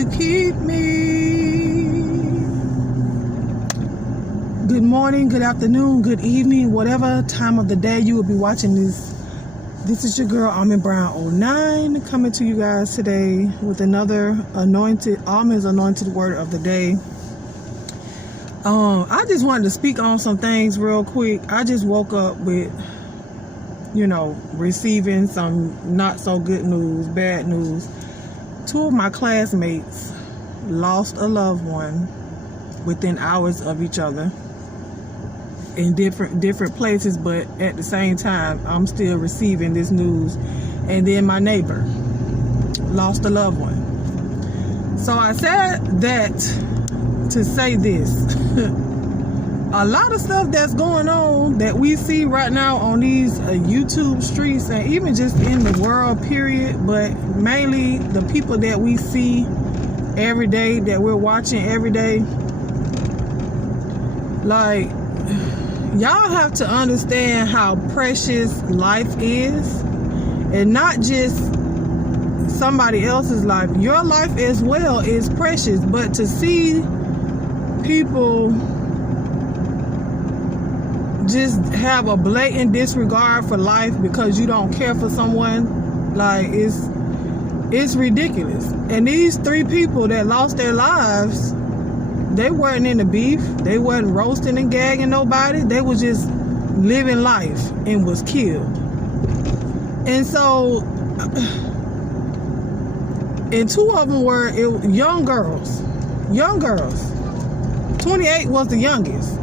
to keep me. Good morning, good afternoon, good evening, whatever time of the day you will be watching this. This is your girl, Almond Brown 09, coming to you guys today with another Almond's anointed word of the day. I just wanted to speak on some things real quick. I just woke up with, receiving some not so good news, bad news. Two of my classmates lost a loved one within hours of each other in different places, but at the same time, I'm still receiving this news. And then my neighbor lost a loved one. So I said that to say this. A lot of stuff that's going on that we see right now on these YouTube streets, and even just in the world period, but mainly the people that we see every day, that we're watching every day, like, y'all have to understand how precious life is, and not just somebody else's life. Your life as well is precious, but to see people just have a blatant disregard for life because you don't care for someone, like, it's ridiculous. And these three people that lost their lives, they weren't in the beef, they wasn't roasting and gagging nobody, they was just living life and was killed. And so, and two of them were young girls. 28 was the youngest.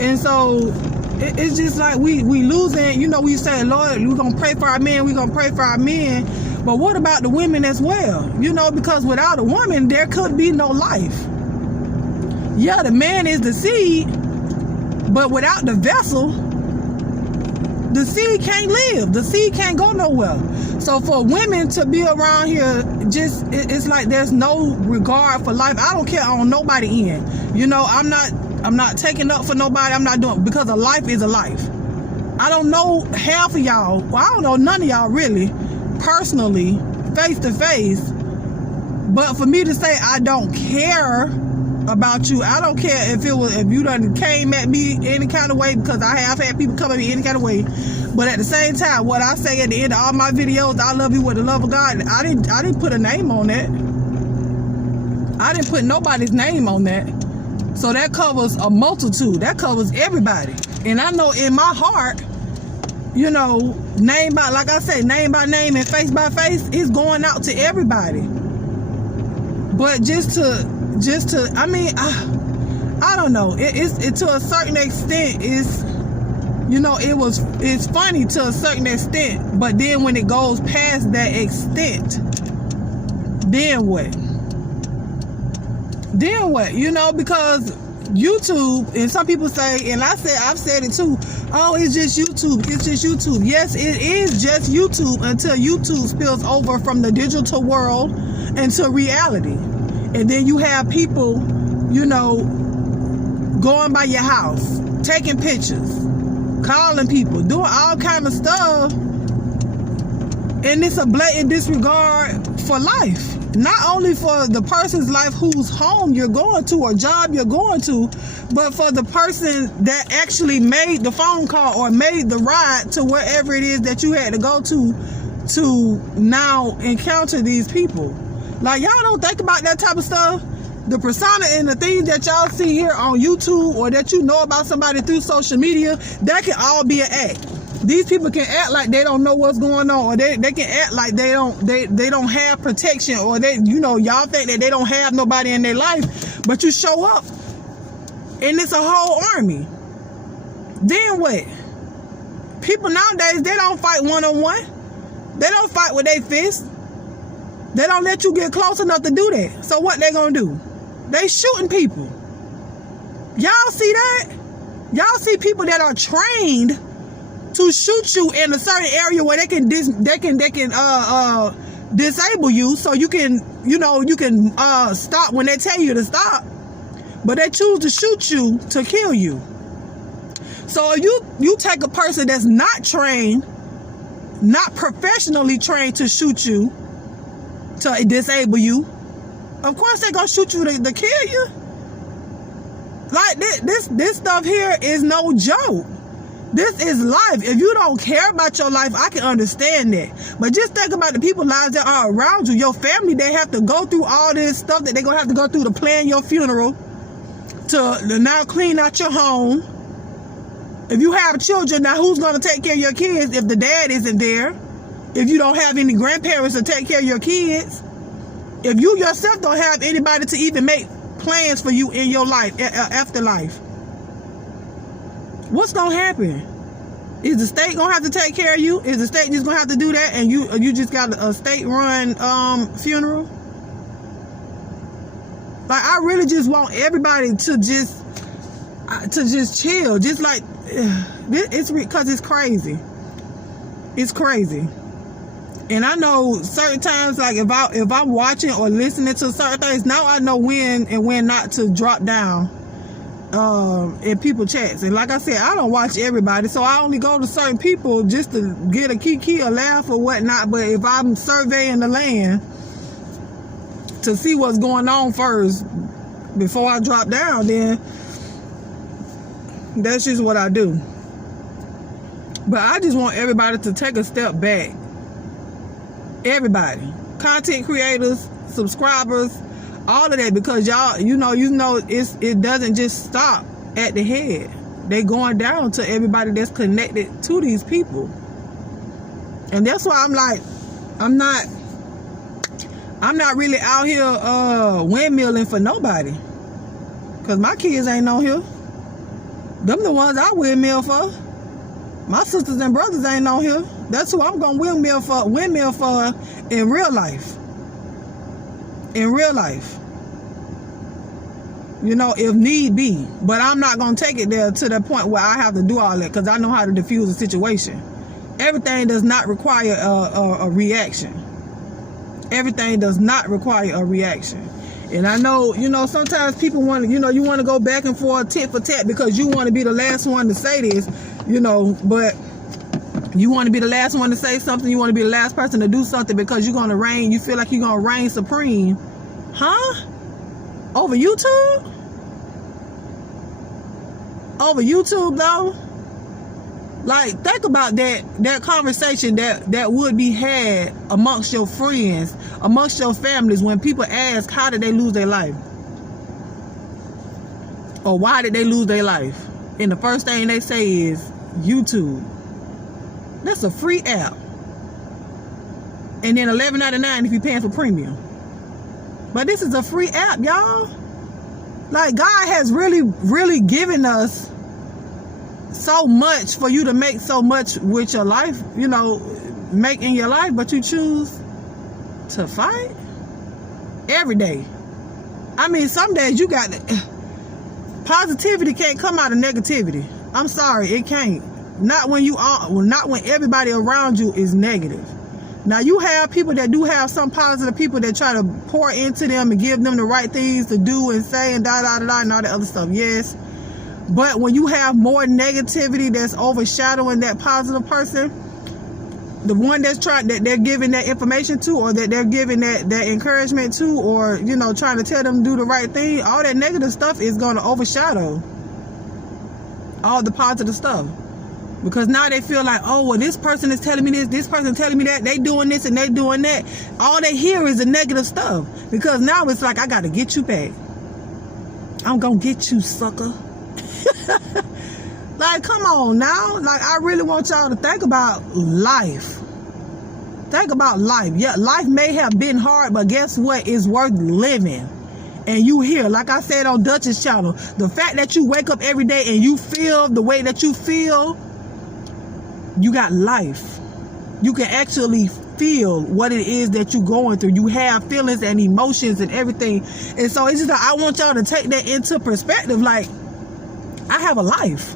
And so it's just like we losing, we say, Lord, we're gonna pray for our men, but what about the women as well? Because without a woman there could be no life. Yeah, the man is the seed, but without the vessel, the seed can't live, the seed can't go nowhere. So for women to be around here, it's like there's no regard for life. I don't care on nobody end. I'm not taking up for nobody. I'm not doing, because a life is a life. I don't know half of y'all. Well, I don't know none of y'all really, personally, face to face. But for me to say I don't care about you, I don't care if you done came at me any kind of way, because I have had people come at me any kind of way. But at the same time, what I say at the end of all my videos, I love you with the love of God. I didn't put a name on that. I didn't put nobody's name on that. So that covers a multitude. That covers everybody. And I know in my heart, name by, like I said, name by name and face by face, is going out to everybody. But just to, I mean, I don't know. It's to a certain extent, it's funny to a certain extent. But then when it goes past that extent, then what? Then what? Because YouTube, and some people say, and I've said it too, oh, it's just YouTube, Yes, it is just YouTube until YouTube spills over from the digital world into reality. And then you have people, going by your house, taking pictures, calling people, doing all kind of stuff, and it's a blatant disregard for life. Not only for the person's life whose home you're going to or job you're going to, but for the person that actually made the phone call or made the ride to wherever it is that you had to go to now encounter these people. Like, y'all don't think about that type of stuff. The persona and the things that y'all see here on YouTube, or that you know about somebody through social media, that can all be an act. These people can act like they don't know what's going on, or they can act like they don't have protection, or y'all think that they don't have nobody in their life, but you show up and it's a whole army. Then what? People nowadays, they don't fight one-on-one. They don't fight with their fists. They don't let you get close enough to do that. So what they gonna do? They shooting people. Y'all see that? Y'all see people that are trained to shoot you in a certain area where they can disable you, so you can stop when they tell you to stop, but they choose to shoot you to kill you. So you take a person that's not trained, not professionally trained to shoot you, to disable you, Of course they gonna shoot you to kill you. Like this stuff here is no joke. This is life. If you don't care about your life, I can understand that. But just think about the people's lives that are around you. Your family, they have to go through all this stuff that they're going to have to go through to plan your funeral, to now clean out your home. If you have children, now who's going to take care of your kids if the dad isn't there? If you don't have any grandparents to take care of your kids? If you yourself don't have anybody to even make plans for you in your life, afterlife? What's gonna happen? Is the state gonna have to take care of you? Is the state just gonna have to do that, and you just got a state-run funeral? Like, I really just want everybody to just chill. Just like it's because it's crazy. It's crazy. And I know certain times, like if I'm watching or listening to certain things, now I know when and when not to drop down in people chats. And like I said, I don't watch everybody, so I only go to certain people just to get a kiki, a laugh or whatnot. But if I'm surveying the land to see what's going on first before I drop down, then that's just what I do. But I just want everybody to take a step back. Everybody, content creators, subscribers, all of that, because y'all, you know, it doesn't just stop at the head. They going down to everybody that's connected to these people. And that's why I'm like, I'm not really out here windmilling for nobody, because my kids ain't on here. Them the ones I windmill for. My sisters and brothers ain't on here. That's who I'm gonna windmill for in real life. In real life. You know, if need be. But I'm not gonna take it there to the point where I have to do all that, because I know how to diffuse a situation. Everything does not require a reaction. Everything does not require a reaction. And I know, you know, sometimes people want to, you know, you want to go back and forth, tit for tat, because you want to be the last one to say this, you know, but you want to be the last one to say something, you want to be the last person to do something because you're going to reign, you feel like you're going to reign supreme. Huh? Over YouTube? Over YouTube, though? Like, think about that conversation that would be had amongst your friends, amongst your families, when people ask, how did they lose their life? Or why did they lose their life? And the first thing they say is YouTube. That's a free app. And then $11.99 if you're paying for premium. But this is a free app, y'all. Like, God has really, really given us so much for you to make so much with your life, you know, make in your life, but you choose to fight every day. I mean, some days you got positivity can't come out of negativity. I'm sorry, it can't. Not when you are, well, not when everybody around you is negative. Now, you have people that do have some positive people that try to pour into them and give them the right things to do and say and and all the other stuff. Yes. But when you have more negativity that's overshadowing that positive person, the one that's trying, that they're giving that information to, or that they're giving that encouragement to, or, you know, trying to tell them to do the right thing, all that negative stuff is going to overshadow all the positive stuff. Because now they feel like, oh, well, this person is telling me this person is telling me that, they doing this and they doing that. All they hear is the negative stuff. Because now it's like, I got to get you back. I'm going to get you, sucker. Like, come on now. Like, I really want y'all to think about life. Think about life. Yeah, life may have been hard, but guess what? It's worth living. And you here, like I said on Dutch's channel, the fact that you wake up every day and you feel the way that you feel, you got life. You can actually feel what it is that you're going through. You have feelings and emotions and everything. And so it's just like, I want y'all to take that into perspective. Like, I have a life.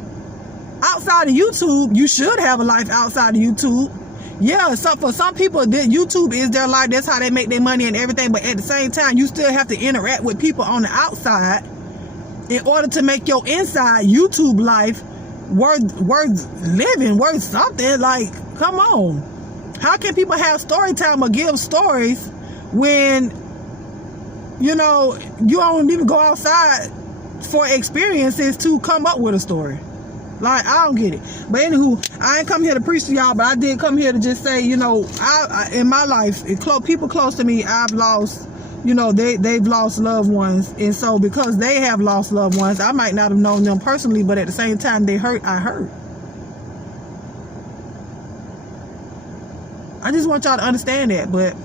Outside of YouTube, you should have a life outside of YouTube. Yeah, so for some people, YouTube is their life. That's how they make their money and everything. But at the same time, you still have to interact with people on the outside in order to make your inside YouTube life worth living, worth something. Like, come on. How can people have story time or give stories when you know, you don't even go outside for experiences to come up with a story. Like, I don't get it. But anywho, I ain't come here to preach to y'all, but I did come here to just say, you know, I in my life, people close to me, I've lost, you know, they've lost loved ones. And so because they have lost loved ones, I might not have known them personally, but at the same time they hurt, I hurt. I just want y'all to understand that. But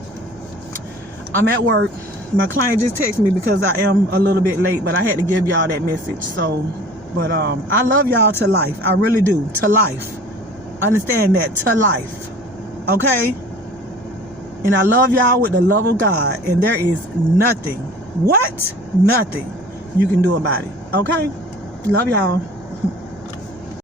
I'm at work. My client just texted me because I am a little bit late, but I had to give y'all that message. So, but I love y'all to life. I really do. To life. Understand that. To life. Okay? And I love y'all with the love of God. And there is nothing, nothing you can do about it. Okay? Love y'all.